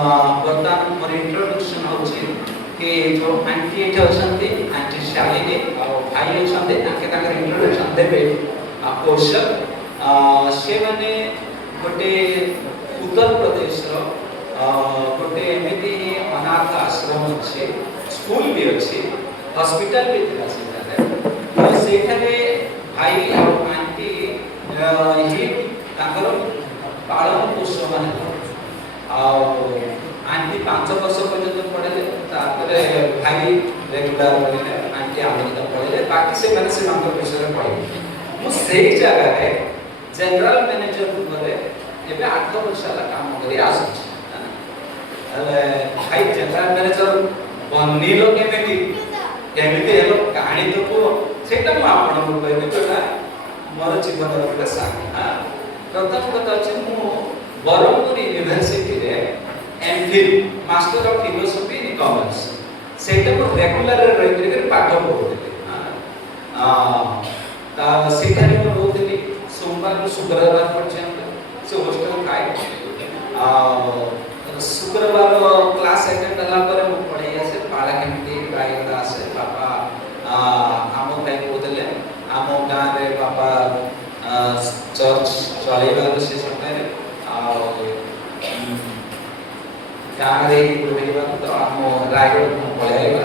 बर्तमान मोर इंट्रोडक्शन होची कि जो आंटी एठे अछंती आंटी शालिनी और भाई अछंती ताके ताकर इंट्रोडक्शन देबे पोषक से माने गोटे उत्तर प्रदेश रो गोटे एमिति अनाथ आश्रम अछि स्कूल भी अछि हॉस्पिटल भी थिला सेठारे तो सेठारे भाई और आंटी ही ताकर पालन पोषण माने आंटी 5 वर्ष पर्यंत पढ़े तापर भाई रेगुलर पढ़े आंटी आमेरिका पढ़े बाकी से मैंने से नंबर विषय पढ़े मु सेही जगह है जनरल मैनेजर रे एबे 8 वर्ष ला काम करी आसु अले भाई जनरल मैनेजर बनिलो केमेटी केमिति हेलो कहानी तो को सेटा मु आपन को कहबे तो मोर जीवन रो प्रसा प्रथम कथा अछि मु बरमपुर यूनिवर्सिटी रे MPhil master of philosophy in commerce सेटा को रेगुलर रही कर पाठ पढुते ता सेटा रे को रोतली सोमवार शुक्रवार पर्यंत से हॉस्टल खाए शुक्रवार क्लास अटेंड करला पर मु पढे आसे पाला केमिति रायगढ़ आसे पापा आमो भाई बोतले आमो गां रे पापा चर्च चलेबा से समय गाँव रे बुलेबा तो आम रायगढ़ पळाइबा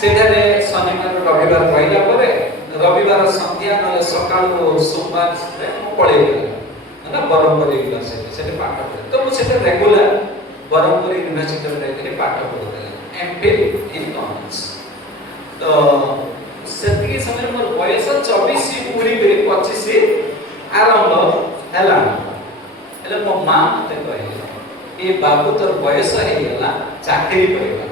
सेठारे शनिवार रविवार रहिला परे रविवार संध्या न सकाळ सोमवार रे पळाइबा ना बरमपुर यूनिवर्सिटी सेटे पाठ पढे तो मु सेटे रेगुलर बरमपुर यूनिवर्सिटी रे रहके पाठ पढुते एमफिल इन कॉमर्स तो सेतिके समय मोर बयस 24 पूरी करे 25 आरंभ हैला एले मो मां मते कहले ए बाबू तोर बयस हे गेला चाकरी करबा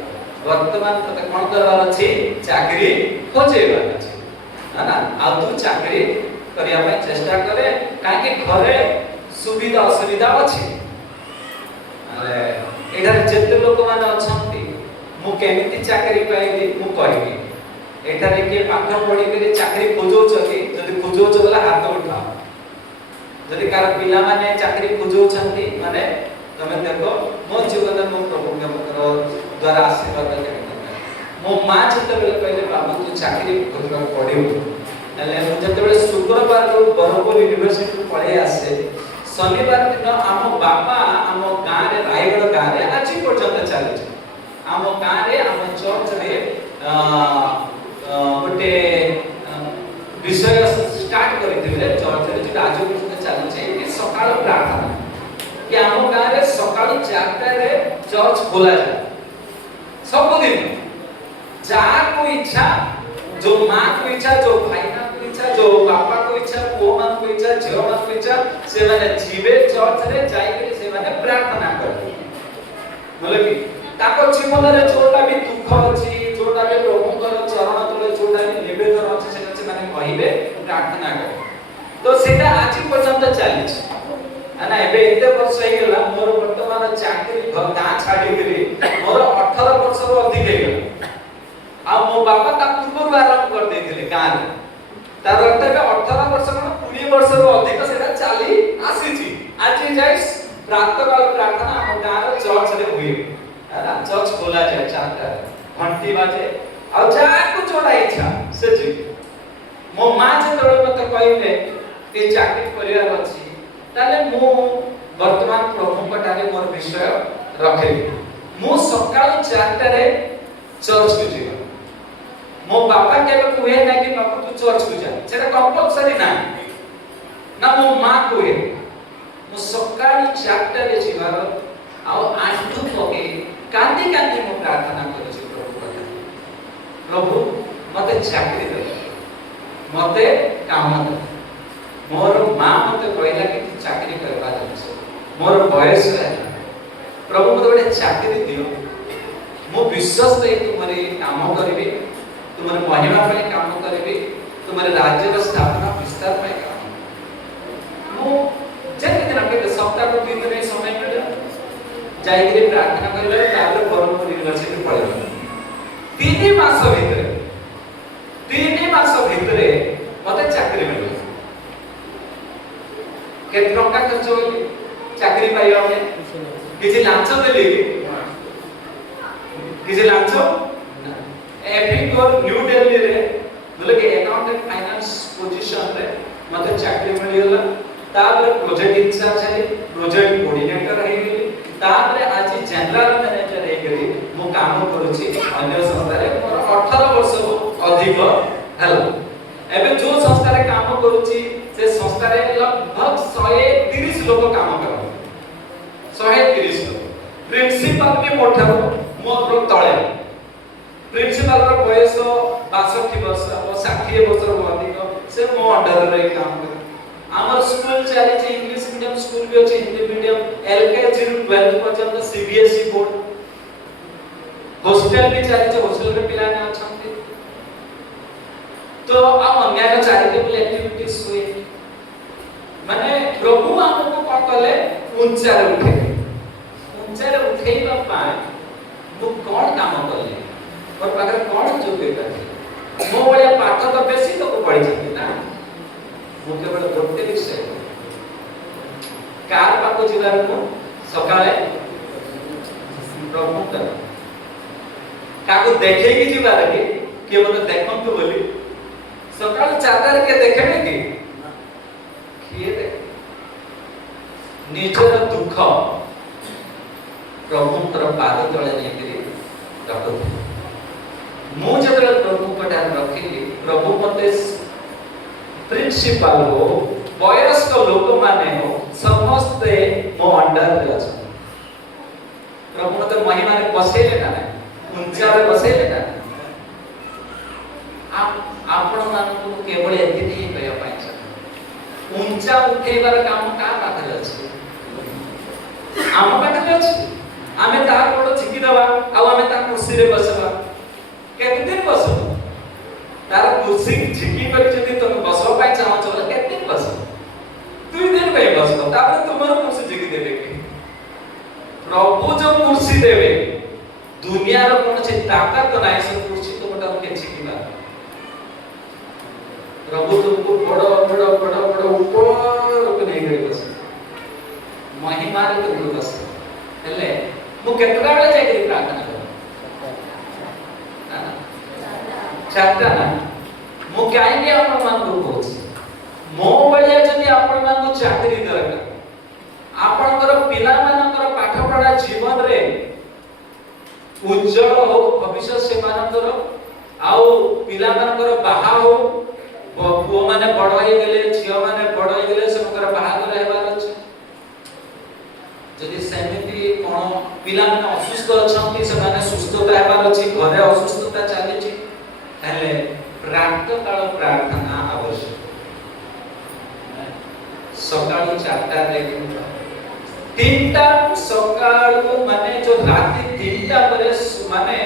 वर्तमान तते कोन करबार अछि चाकरी खोजेबार अछि ना आ तू चाकरी करिया में चेष्टा करे काहे कि घरे सुविधा असुविधा अछि अरे एधार जेते लोक माने अछंती मु केमिति चाकरी पाइली मु कहबी एठारे के पाठ पढी के चाकरी खोजो छथि जदि खोजो छला हाथ उठाओ जदि कार पिला माने चाकरी खोजो छथि माने तमे देखो मो जीवन मो प्रभु के द्वारा आशीर्वाद के मो मां जते बेले कहले बाबू तू चाकरी खोजबा पड़ियो एले मु जते बेले शुक्रवार को बरमपुर यूनिवर्सिटी पढे आसे शनिवार दिन आम बापा आम गां रे रायगढ़ गां रे आज पर्यंत चली छै आम गां रे आम चर्च रे गोटे विषय स्टार्ट करथिले चर्च रे जे आज पर्यंत चली छै कि सकाळ प्रार्थना कि आम गां रे सकाळ 4टा रे चर्च खोला जाए सब दिन जा को इच्छा जो मां को इच्छा जो भाई ना को इच्छा जो बापा को इच्छा को मान को इच्छा झियो मान को इच्छा से माने जीवे चर्च रे जाई के से माने प्रार्थना करबे बोले कि ताको जीवन रे छोटा भी दुख अछि छोटा भी प्रभु को चरण तले छोटा भी निवेदन अछि से माने कहिबे प्रार्थना करे तो सेटा आज पर्यंत चली छै ना एबे एते वर्ष हे गेला मोर वर्तमान चाकरी गां छाडी गेली मोर 18 वर्ष रो अधिक हे गेला आ मो बाबा ता पूर्व आरंभ कर देथिले गां रे तार अर्थ के 18 वर्ष कोन 20 वर्ष रो अधिक सेटा चाली आसी छी आज जाय प्रातः काल प्रार्थना हम गां रे चर्च रे हुई ना चर्च खोला जाय 4टा घंटी बाजे आ जा को जोड़ा इच्छा से जी मो मां जे तोळे मते कहले के चाकरी करियार अछि ताले मु वर्तमान प्रभु पटारे मोर विषय रखे मु सकाळ 4टा रे चर्च को जीवा मो बापा केबे कुहे ना कि बाबू तू चर्च को जा सेटा कंपल्सरी ना ना मो मां कुहे मु सकाळ 4टा रे जीवार आ आंठू पके कांदी कांदी मु प्रार्थना करछि प्रभु मते चाकरी दे मते काम दे मोर मां मते कहला कि तू चाकरी करबा जाछ मोर बयस है प्रभु मते बडे चाकरी दियो मो विश्वास दे तुम्हारे काम करबी तुम्हारे महिमा पे काम करबी तुम्हारे राज्य का स्थापना विस्तार पे काम मो जति दिन के सप्ताह को 3 दिन समय मिले जाई के प्रार्थना करले तापर बरमपुर यूनिवर्सिटी पढे 3 मास भितरे मते चाकरी मिले केत टंका खर्च होई चाकरी पाइबा में किसी लांच देली किसी लांच एपिक न्यू दिल्ली रे बोले कि अकाउंट एंड फाइनेंस पोजीशन रे मते चाकरी मिल गला तापर प्रोजेक्ट इंचार्ज है प्रोजेक्ट कोऑर्डिनेटर है गेली तापर आज जनरल मैनेजर है गेली मो काम करूची अन्य संस्था रे मोर 18 वर्ष अधिक हला एबे जो संस्था रे काम करूची से संस्था रे लगभग 130 लोग काम करन 130 लोग प्रिंसिपल भी मोठा मोर तळे प्रिंसिपल रो बयस 62 वर्ष और 60 वर्ष रो अधिक से मो अंडर रे काम कर हमर स्कूल चले छै इंग्लिश मीडियम स्कूल भी अछि हिंदी मीडियम एलकेजी रू 12 पर्यंत सीबीएसई बोर्ड हॉस्टल भी चले छै हॉस्टल रे पिला ने अछंती तो आ अन्य चैरिटेबल एक्टिविटीज हुए माने प्रभु हमको कोन कले ऊंचा रे उठेइबा पाए मु कोन काम करले और पाकर कोन जोग्यता थी मो बड़े पाठ तो बेसी तो पढ़ी छथि ना मु केवल गोटे विषय कार पाको जिबार को सकाळे प्रभु कर काको देखे कि जिबार के मते देखम तो बोली सकाळ 4 के देखेबे कि किए देख निजर दुख प्रभु तर पाद तळे नै करी रखो मु जब प्रभु पठान रखिली प्रभु मते प्रिंसिपल हो वयस्क लोक माने हो समस्त मो अंडर रे अछि प्रभु मते महिमा रे बसेले ना ऊंचा रे बसेले ना आपण मानकु केवल एति ही कया पाइ छ ऊंचा उठेबार काम का पाखले अछि आम पाखले अछि आमे ता कोड छिकी दबा आ आमे ता कुर्सी रे बसबा केते दिन बसबो तार कुर्सी छिकी पर जदी तुम बसो पाइ चाहो छ बोले केते दिन बसो 2 दिन पे बसो तापर तुमर कुर्सी छिकी देबे के प्रभु जो कुर्सी देबे दुनिया रो कोन छै ताकत नै से कुर्सी तुमटा के छिकीबा प्रभु तुमको बड़ ऊपर को नहीं गई बस महिमा रे तुम बस हेले मु केतरा बेले जाय करी प्रार्थना कर चाहता ना मु काहे आपण मान को कहू मो बलिया जदी आपण मान को चाकरी दरकार आपनकर पिला मानकर पाठ पढ़ा जीवन रे उज्जवल हो भविष्य से मानकर आउ पिला मानकर बाहा हो पुओ माने बड़ होई गेले झियो माने बड़ होई गेले सबकर बाहागर हेबार अछि जदि सेमिति कोन पिला माने असुस्थ अछंती से माने सुस्थता हेबार अछि घरे असुस्थता चाली छि हेले प्रातः काल प्रार्थना आवश्यक सकाळ 4टा रे 3टा सकाळ माने जो राति 3टा परे माने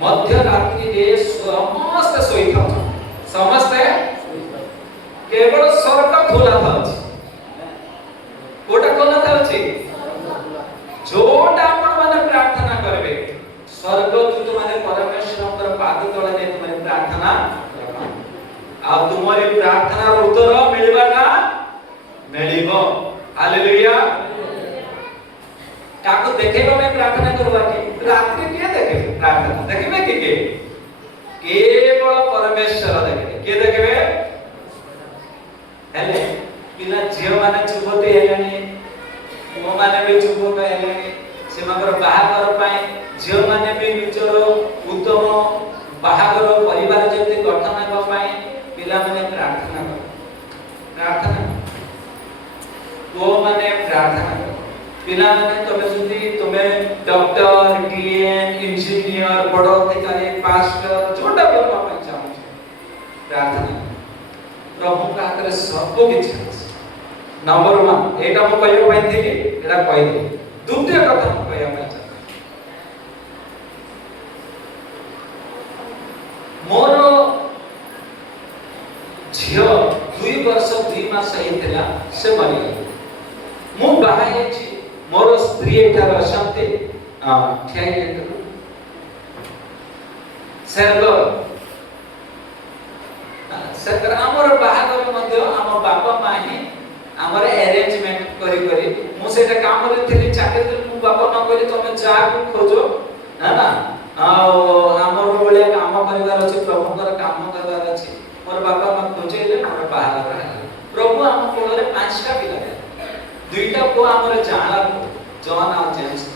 मध्य रात्रि रे समस्त सोई था समस्त केवल स्वर्ग खोला था कोटा खोला था जोटा आपण माने प्रार्थना करबे स्वर्गदूत माने परमेश्वरकर पाद तळे नै तुमरे प्रार्थना करबा आ तुमरे प्रार्थना रो उत्तर मिलबाटा मिलिबो हालेलुया काको देखेबो में प्रार्थना करबा के रात्रि के देखे प्रार्थना देखबे के केवल परमेश्वर देखे के देखबे हेले पिला झियो माने चुबते हेलानी ओ माने भी चुबते हेलानी सेमाकर बाहागर पाए झियो माने भी निजर उत्तम बाहागर परिवार जति गठन हेबा पाए पिला माने प्रार्थना ओ माने प्रार्थना पिला माने तमे जति तमे डॉक्टर डीएन इंजीनियर बड़ अधिकारी पास्टर छोटा बनवा पाए चाहू प्रार्थना प्रभु का करे सब किछ नंबर 1 एटा म कहयो पाई थी एटा कहि दे द्वितीय कथा म कहया पाई मोर झियो 2 वर्ष 2 मास हेतिला से मरि मु बाहाय छी मोर स्त्री एटा अशांति ठेय सरकार हमर बाहागर मध्य हम बापा माही हमर अरेंजमेंट करी करी मु सेटा काम रे थेली चाकरी मु बाबा मा कहले तुम जा को खोजो है ना आमर बलिया काम करबार अछि प्रभुकर काम करबार अछि मोर बाबा मा खोजेले मोर बाहार प्रभु आम कोले 5टा पिला दुईटा को आमर जाला जॉन आ जेम्स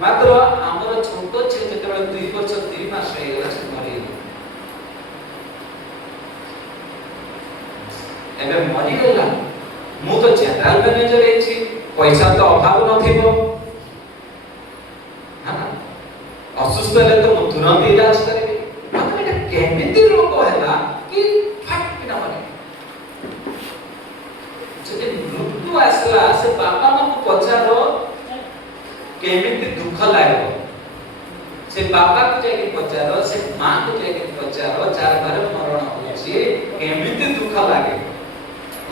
मात्र आमर छोटो छे जेते 2 वर्ष 3 मास रहि गेला से मरि एबे मरि गेला मु तो जनरल मैनेजर एछि पैसा तो अभाव नथिबो हां असुस्थ हेले तो मु तुरंत इलाज करबी मात्र एटा केमिति रोग होला कि फट किना मरे जे मृत्यु आसला से बापा मा को पचारो केमिति दुख लागो से बापा को जाके पचारो से मां को जाके पचारो चार बार मरण होछि केमिति दुख लागे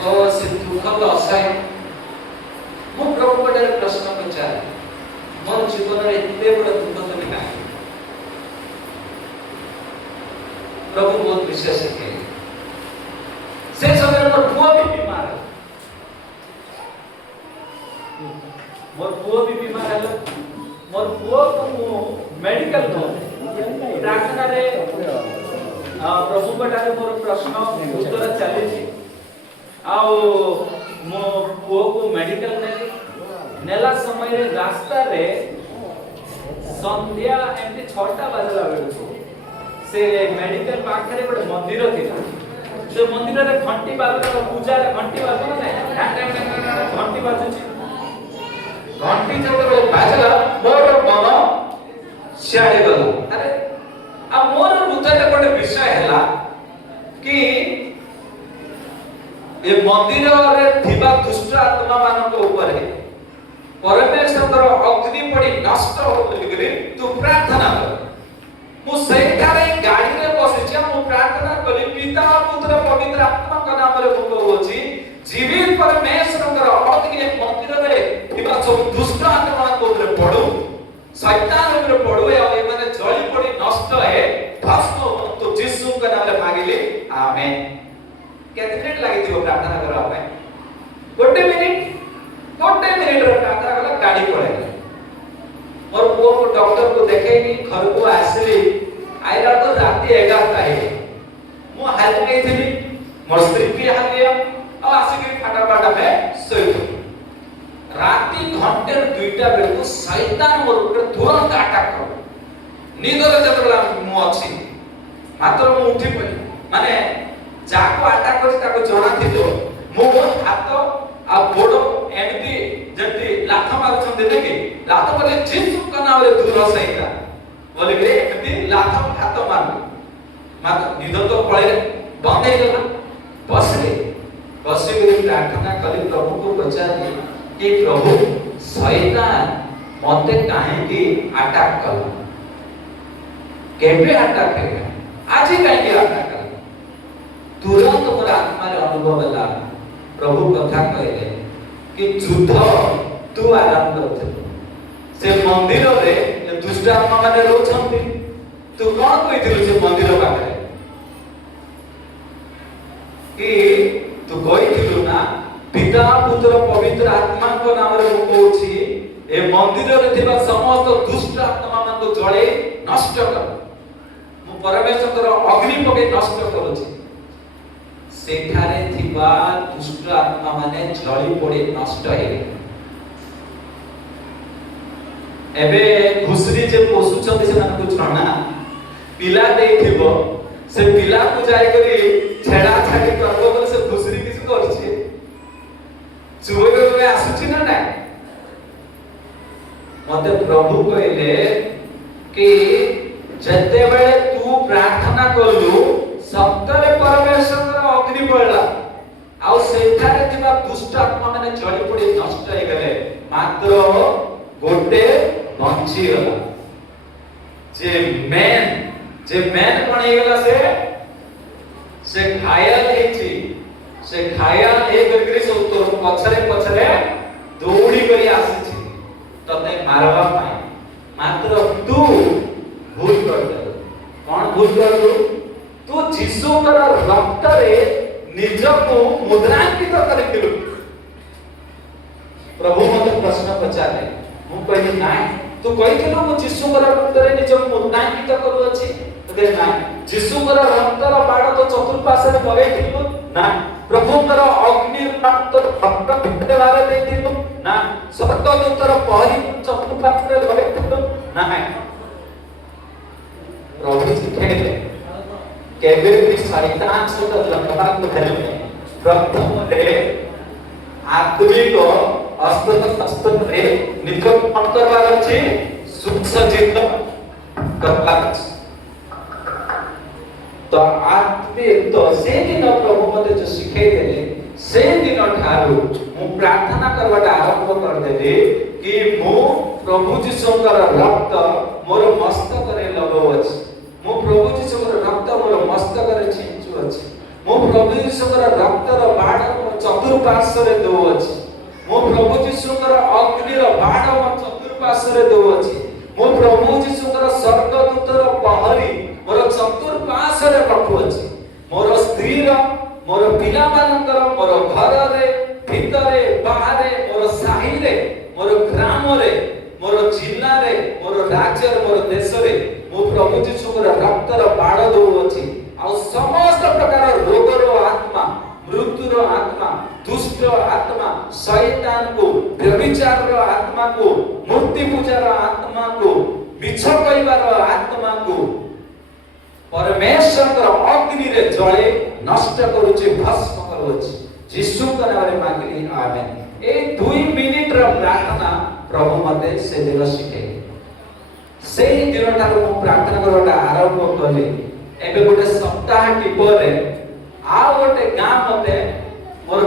ओ से दुख तो असहाय मु प्रभु को प्रश्न पचार मोर जीवन रे एते बड़ दुख तमे का प्रभु बहुत विशेष है से समय मोर पुआ भी बीमार है मोर पुआ भी बीमार है मोर पुआ को मेडिकल को प्रार्थना रे प्रभु को मोर प्रश्न उत्तर चली छी आओ मो पुओ को मेडिकल नेला समय रे रास्ता रे संध्या एमती 6टा बजला बेलको से मेडिकल पाखरे बड मंदिर थिला से मंदिर रे घंटी बाजला पूजा रे घंटी बाजला नै घंटी बाजुची घंटी जब बाजला मोर मन सियाडे गला अरे आ मोर हृदय रे बड विषय हैला कि ए मंदिर रे थिबा दुष्ट आत्मा मानक ऊपर है परमेश्वर अग्नि पड़ी नष्ट हो बोलिकरी तू प्रार्थना कर मु सही थारे गाड़ी रे बसे छी मु प्रार्थना कली पिता पुत्र पवित्र आत्मा का नाम रे मु कहूची जीवित परमेश्वर अग्नि मंदिर रे थिबा सब दुष्ट आत्मा को ऊपर पड़ो शैतान ऊपर पड़ो ए माने जली पड़ी नष्ट है भस्म तो यीशु का नाम रे मांगिली आमेन केते मिनिट लागि दियो प्रार्थना करबा पे गोटे मिनिट रे प्रार्थना कला गाड़ी पड़े मोर पुओ को डॉक्टर को देखेनी घर को आसली आइला तो राती 11टा है मु हाल गई थी मोर स्त्री भी हाल गया और आसी के फटाफट में सोई राती घंटे 2टा बेल को शैतान मोर ऊपर तुरंत अटैक कर निदर जतला मु अछि मात्र मु उठी पड़ी माने जाको अटैक कर ताको जणा थिलो मु हाथ आ गोड़ एमती जति लाथ मारछन देले के लाथ बोले जीसु का नाम रे दूर सैता बोले के एमती लाथ हाथ मार मात्र निद तो पळे बंद हे गला बसले के प्रार्थना कली प्रभु को पचारी कि प्रभु शैतान मते काहे की अटैक कला केबे अटैक करेगा आज काहे की अटैक कला तुरंत मोर आत्मा रे अनुभव होला प्रभु कथा कहले कि युद्ध तू आरंभ करथे से मंदिर रे दुष्ट आत्मा माने रोछंती तू कोन कहिथिलु से मंदिर पाखरे कि तू कहिथिलु ना पिता पुत्र पवित्र आत्मा को नाम रे मु कहूची ए मंदिर रे थिबा समस्त दुष्ट आत्मा मान को जळे नष्ट कर मु परमेश्वर अग्नि पके नष्ट करूची सेठारे थिबा दुष्ट आत्मा माने जळी पड़ी नष्ट हे एबे घुसरी जे पोसु छथि से माने कुछ ना पिला देथिबो से पिला को जाय करी छेड़ा छाड़ी करबो बोले से घुसरी किछ करछि सुबह आसुछि ना ना मते प्रभु कहले कि जते बेले तू प्रार्थना करलु सत्तरे परमेश्वर अग्नि पड़ला आ सेठारे थिबा दुष्ट आत्मा माने जळी पड़ी नष्ट हे गेले मात्र गोटे बंची गला जे मैन कोन हे गेला से घायल हेछि से घायल हे करके से उत्तर पछरे दौड़ी करी आसी तते मारवा पाए मात्र तू भूल कर दे कौन भूल कर दू तू जीसु कर रक्त रे निज को मुद्रांकित कर दिलु प्रभु मत प्रश्न पचारे मु कहली नाइ तू कहिथिलु मु यीशुकर रक्तरे निजक मुद्रांकित करू अछि तबे नाइ यीशुकर रक्तर बाड़ तो चतुर्पार्श्वे लगैथिलु ना प्रभुकर अग्नि रक्त रक्त भितरे बारे देखिलु ना स्वर्गदूतर पहरी चतुर्पार्श्वे लगैथिलु ना प्रभु शिखेले केबे भी शैतान सहित लड़बाक धरले प्रथम रे आत्मिक अस्त्र शस्त्र रे निकट करबार अछि सुसज्जित करबार अछि तो आत्मिक तो से दिन प्रभु मते जो सिखाई देले से दिन ठारू मु प्रार्थना करबाटा आरंभ कर देले कि मु प्रभु जीशुकर रक्त मोर मस्तक रे लगौ अछि मु प्रभु जीशुकर रक्त मोर मस्तक रे छिंचु अछि मु प्रभु जीशुकर रक्तर बाण चतुर्पार्श्व रे दो अछि मु प्रभु जीशुकर अग्नि रो बाण चतुर्पार्श्व रे दो अछि मु प्रभु जीशुकर स्वर्गदूतर पहरी मोर चतुर्पार्श्व रे रखु अछि मोर स्त्री रो मोर पिला मानकर मोर घर रे भीतरे बाहरे मोर साही रे मोर ग्राम रे मोर जिल्ला रे मोर राज्य रे मोर देश रे मु प्रभु जीशुकर रक्तर बाण दो अछि आ समस्त प्रकार रोग रो आत्मा मृत्यु रो आत्मा दुष्ट आत्मा शैतान को व्यभिचार रो आत्मा को मूर्ति पूजा रो आत्मा को मिछ कहबार आत्मा को परमेश्वर अग्नि रे जळे नष्ट करूची भस्म करूची यीशु के नाम रे मांगली आमेन ए 2 मिनिट रो प्रार्थना प्रभु मते से दिन शिखे से दिन ठारो मु प्रार्थना करवाटा आरंभ कले एबे गोटे सप्ताह टिपरे आ गोटे गां मते मोर